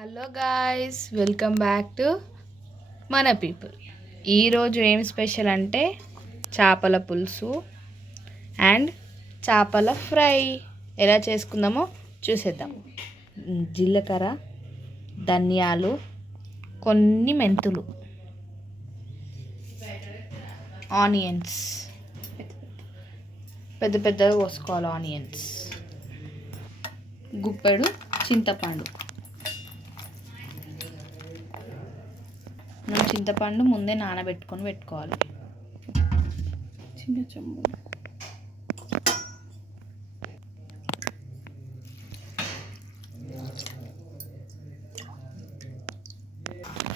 Hello guys welcome back to మన people ఈరోజు ఏం స్పెషల్ అంటే చేపల పులుసు అండ్ చేపల ఫ్రై. ఎలా చేసుకుందామో చూసేద్దాం. జీలకర్ర ధనియాలు కొన్ని మెంతులు ఆనియన్స్. పెద్ద పెద్దగా కోసుకోవాలి ఆనియన్స్. గుప్పెడు చింతపండు. మనం చింతపండు ముందే నానబెట్టుకొని పెట్టుకోవాలి. చిన్న చెంబు.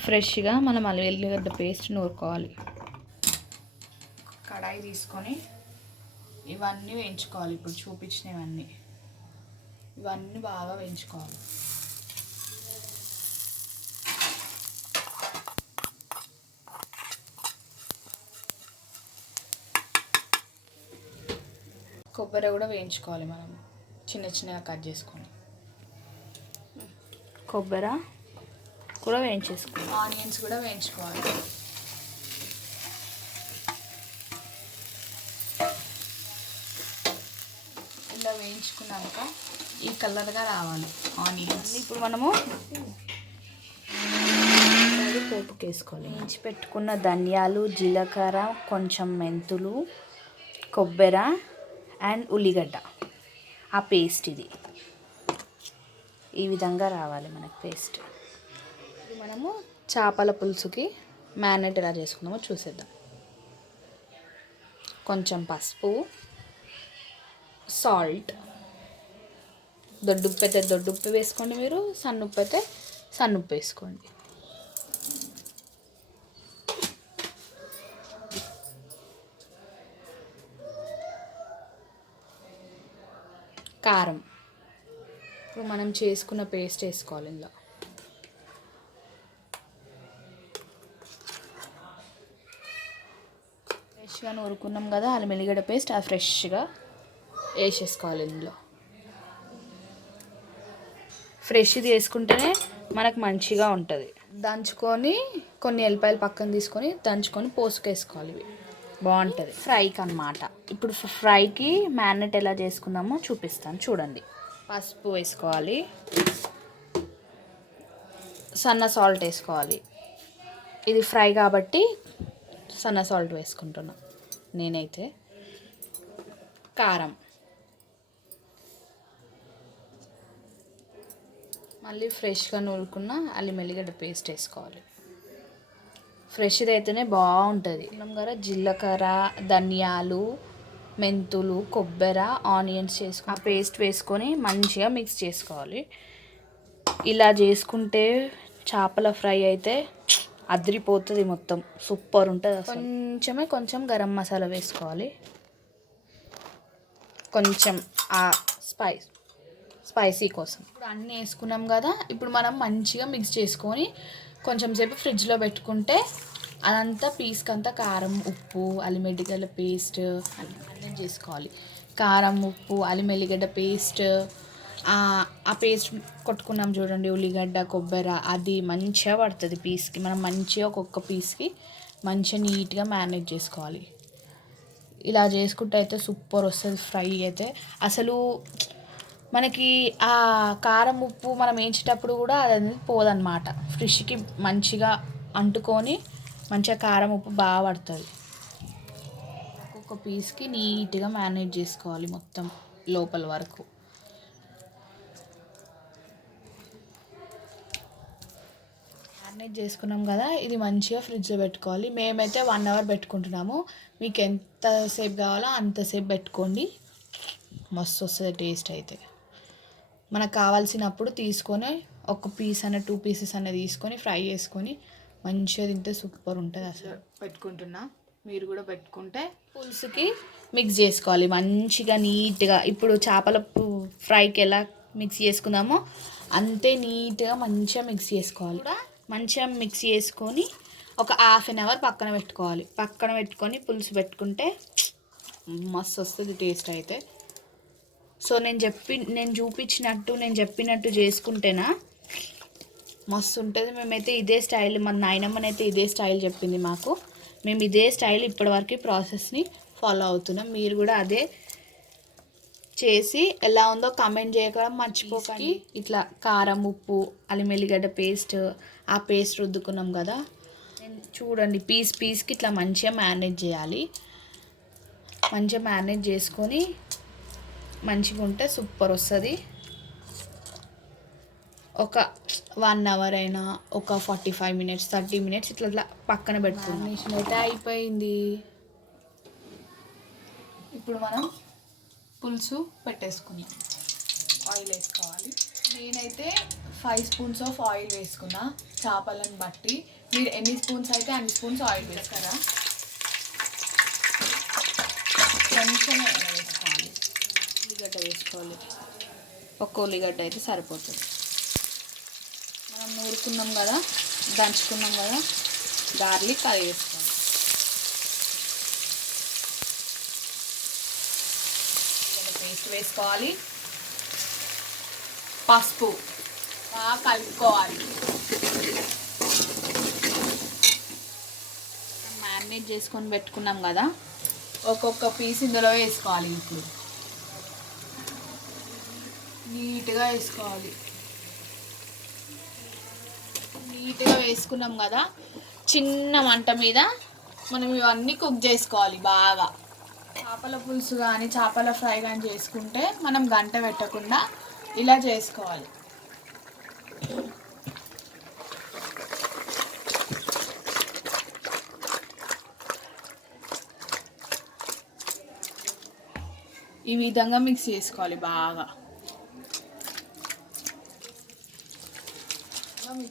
ఫ్రెష్గా మనం అల్లి వెల్లిగడ్డ పేస్ట్ నూరుకోవాలి. కడాయి తీసుకొని ఇవన్నీ వేయించుకోవాలి. ఇప్పుడు చూపించినవన్నీ. ఇవన్నీ బాగా వేయించుకోవాలి. కొబ్బరి కూడా వేయించుకోవాలి మనం. చిన్న చిన్నగా కట్ చేసుకొని. కొబ్బరి? కూడా వేయించేసుకోవాలి ఆనియన్స్ కూడా వేయించుకోవాలి. ఇలా వేయించుకున్నాక ఈ కలర్గా రావాలి ఆనియన్స్. ఇప్పుడు మనము పోపుకి వేసుకోవాలి వేయించి పెట్టుకున్న ధనియాలు జీలకర్ర కొంచెం మెంతులు కొబ్బరి అండ్ ఉల్లిగడ్డ. ఆ పేస్ట్ ఇది. ఈ విధంగా రావాలి మనకి పేస్ట్. ఇది మనము చేపల పులుసుకి మ్యారినేట్ ఎలా చేసుకుందామో చూసేద్దాం. కొంచెం పసుపు సాల్ట్. దొడ్డుప్పు అయితే దొడ్డుప్పు వేసుకోండి మీరు సన్నుప్పు అయితే సన్నుప్పు వేసుకోండి. కారం. ఇప్పుడు మనం చేసుకున్న పేస్ట్ వేసుకోవాలి ఇందులో. ఫ్రెష్గా నూరుకున్నాం కదా అల్లం వెల్లిగడ్డ పేస్ట్ అది ఫ్రెష్గా వేసేసుకోవాలి ఇందులో. ఫ్రెష్ది వేసుకుంటేనే మనకు మంచిగా ఉంటుంది. దంచుకొని కొన్ని ఎల్లిపాయలు పక్కన తీసుకొని దంచుకొని పోసుకేసుకోవాలి ఇవి. బాగుంటుంది. ఫ్రైకి అన్నమాట ఇప్పుడు ఫ్రైకి మ్యారినేట్ ఎలా చేసుకున్నామో చూపిస్తాను. చూడండి. పసుపు వేసుకోవాలి. సన్న సాల్ట్ వేసుకోవాలి. ఇది ఫ్రై కాబట్టి సన్న సాల్ట్ వేసుకుంటున్నా నేనైతే. కారం. మళ్ళీ ఫ్రెష్గా నూరుకున్న అల్లం మెల్లిగడ్డ పేస్ట్ వేసుకోవాలి. ఫ్రెష్ది అయితేనే బాగుంటుంది. కదా జీలకర్ర ధనియాలు మెంతులు కొబ్బరి ఆనియన్స్ చేసుకుని ఆ పేస్ట్ వేసుకొని మంచిగా మిక్స్ చేసుకోవాలి. ఇలా చేసుకుంటే చేపల ఫ్రై అయితే అదిరిపోతుంది మొత్తం. సూపర్ ఉంటుంది కొంచెమే కొంచెం గరం మసాలా వేసుకోవాలి. కొంచెం ఆ స్పైస్ స్పైసీ కోసం. ఇప్పుడు అన్నీ వేసుకున్నాం కదా ఇప్పుడు మనం మంచిగా మిక్స్ చేసుకొని కొంచెం సేపు ఫ్రిడ్జ్లో పెట్టుకుంటే అదంతా పీస్కి అంతా కారం ఉప్పు అల్లిమెల్లిగడ్డ పేస్ట్ అన్నీ చేసుకోవాలి. కారం ఉప్పు అల్లిమెల్లిగడ్డ పేస్ట్ ఆ పేస్ట్ కొట్టుకున్నాం చూడండి ఉల్లిగడ్డ కొబ్బరి అది మంచిగా పడుతుంది పీస్కి. మనం మంచిగా ఒక్కొక్క పీస్కి మంచిగా నీట్గా మ్యారినేట్ చేసుకోవాలి. ఇలా చేసుకుంటే అయితే సూపర్ వస్తుంది ఫ్రై అయితే. అసలు మనకి ఆ కారం ఉప్పు మనం వేయించేటప్పుడు కూడా అది అనేది పోదన్నమాట. ఫిష్కి మంచిగా అంటుకొని మంచిగా కారం ఉప్పు బాగా పడుతుంది. ఒక్కొక్క పీస్కి నీట్గా మ్యారినేట్ చేసుకోవాలి మొత్తం లోపల వరకు. మ్యారినేట్ చేసుకున్నాం కదా ఇది మంచిగా ఫ్రిడ్జ్లో పెట్టుకోవాలి. మేమైతే వన్ అవర్ పెట్టుకుంటున్నాము. మీకు ఎంతసేపు కావాలో అంతసేపు పెట్టుకోండి. మస్తు వస్తుంది టేస్ట్ అయితే. మనకు కావాల్సినప్పుడు తీసుకొని ఒక పీస్ అన్న టూ పీసెస్ అన్న తీసుకొని ఫ్రై చేసుకొని మంచిగా తింటే సూపర్ ఉంటుంది అసలు. పెట్టుకుంటున్నా. మీరు కూడా పెట్టుకుంటే పులుసుకి మిక్స్ చేసుకోవాలి. మంచిగా నీట్గా ఇప్పుడు చేపల ఫ్రైకి ఎలా మిక్స్ చేసుకుందామో అంతే నీట్గా మంచిగా మిక్స్ చేసుకోవాలి. మంచిగా మిక్స్ చేసుకొని ఒక హాఫ్ అన్ అవర్ పక్కన పెట్టుకోవాలి. పక్కన పెట్టుకొని పులుసు పెట్టుకుంటే మస్తు వస్తుంది టేస్ట్ అయితే. సో నేను చెప్పి నేను చూపించినట్టు నేను చెప్పినట్టు చేసుకుంటేనా? మస్తు ఉంటుంది మేమైతే ఇదే స్టైల్ మన నాయనమ్మనైతే ఇదే స్టైల్ చెప్పింది మాకు. మేము ఇదే స్టైల్ ఇప్పటివరకు ప్రాసెస్ని ఫాలో అవుతున్నాం. మీరు కూడా అదే చేసి ఎలా ఉందో కామెంట్ చేయకుండా మర్చిపోకండి. ఇట్లా కారం ఉప్పు అల్లం ఎల్లిగడ్డ పేస్ట్ ఆ పేస్ట్ రుద్దుకున్నాం కదా. చూడండి పీస్ పీస్కి ఇట్లా మంచిగా మ్యారినేట్ చేయాలి. మంచిగా మ్యారినేట్ చేసుకొని మంచిగా ఉంటే సూపర్ వస్తుంది. ఒక వన్ అవర్ అయినా ఒక forty five minutes thirty minutes ఇట్లా ఇట్లా పక్కన పెట్టుకున్నాం అయితే అయిపోయింది. ఇప్పుడు మనం పులుసు పెట్టేసుకున్నాం ఆయిల్ వేసుకోవాలి. నేనైతే ఫైవ్ స్పూన్స్ ఆఫ్ ఆయిల్ వేసుకున్నా చేపలను బట్టి. మీరు ఎన్ని స్పూన్స్ అయితే అన్ని స్పూన్స్ ఆయిల్ వేస్తారా? కొంచెం ఉల్లిగడ్డ వేసుకోవాలి. ఒక్క ఉల్లిగడ్డ అయితే సరిపోతుంది. మనం నూరుకున్నాం కదా దంచుకున్నాం కదా గార్లిక్ అది వేసుకోవాలి. పేస్ట్ వేసుకోవాలి. పసుపు బాగా కలుపుకోవాలి. మ్యారినేట్ చేసుకొని పెట్టుకున్నాం కదా ఒక్కొక్క పీస్ ఇందులో వేసుకోవాలి ఇప్పుడు. నీట్గా వేసుకోవాలి. నీట్గా వేసుకున్నాం కదా చిన్న మంట మీద మనం ఇవన్నీ కుక్ చేసుకోవాలి బాగా. చేపల పులుసు కానీ చేపల ఫ్రై కానీ చేసుకుంటే మనం గంట పెట్టకుండా ఇలా చేసుకోవాలి. ఈ విధంగా మిక్స్ చేసుకోవాలి బాగా.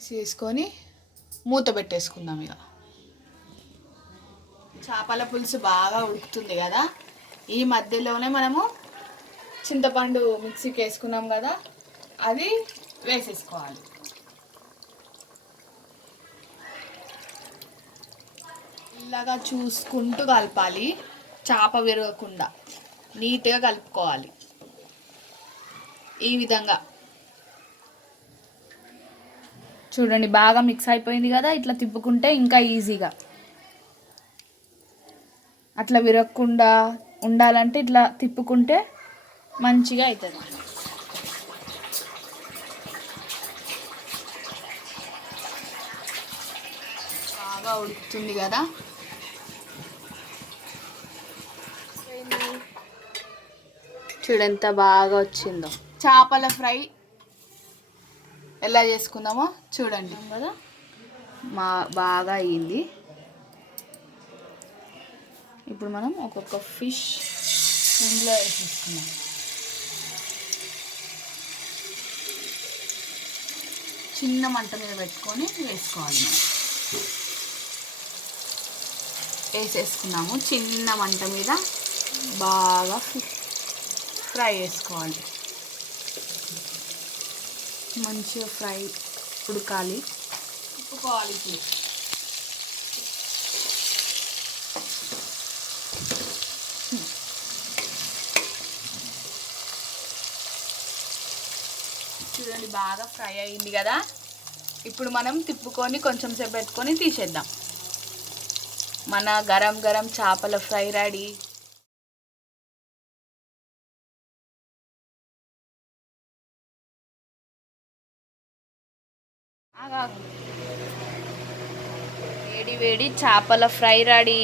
మిక్స్ చేసుకొని మూత పెట్టేసుకుందాం ఇక. చేపల పులుసు బాగా ఉడుకుతుంది కదా. ఈ మధ్యలోనే మనము చింతపండు మిక్సీకి వేసుకున్నాం కదా. అది వేసేసుకోవాలి. ఇలాగా చూసుకుంటూ కలపాలి. చేప విరగకుండా నీట్గా కలుపుకోవాలి. ఈ విధంగా. చూడండి బాగా మిక్స్ అయిపోయింది కదా ఇట్లా తిప్పుకుంటే ఇంకా ఈజీగా అట్లా విరగకుండా ఉండాలంటే ఇట్లా తిప్పుకుంటే మంచిగా అవుతుంది బాగా ఉడుకుతుంది కదా. చూడంత బాగా వచ్చిందో. చేపల ఫ్రై ఎలా చేసుకుందామో చూడండి. కదా. మా బాగా అయ్యింది ఇప్పుడు మనం ఒక్కొక్క ఫిష్ ఇందులో వేసేసుకున్నాం చిన్న మంట మీద పెట్టుకొని వేసుకోవాలి మనం. వేసేసుకున్నాము. చిన్న మంట మీద బాగా ఫ్రై చేసుకోవాలి మంచిగా ఫ్రై ఉడకాలి. తిప్పుకోవాలి ఇప్పుడు చూడండి బాగా ఫ్రై అయింది కదా. ఇప్పుడు మనం తిప్పుకొని కొంచెం సేపు పెట్టుకొని తీసేద్దాం. మన గరం గరం చేపల ఫ్రై రెడీ. వేడి వేడి చేపల ఫ్రై రెడీ.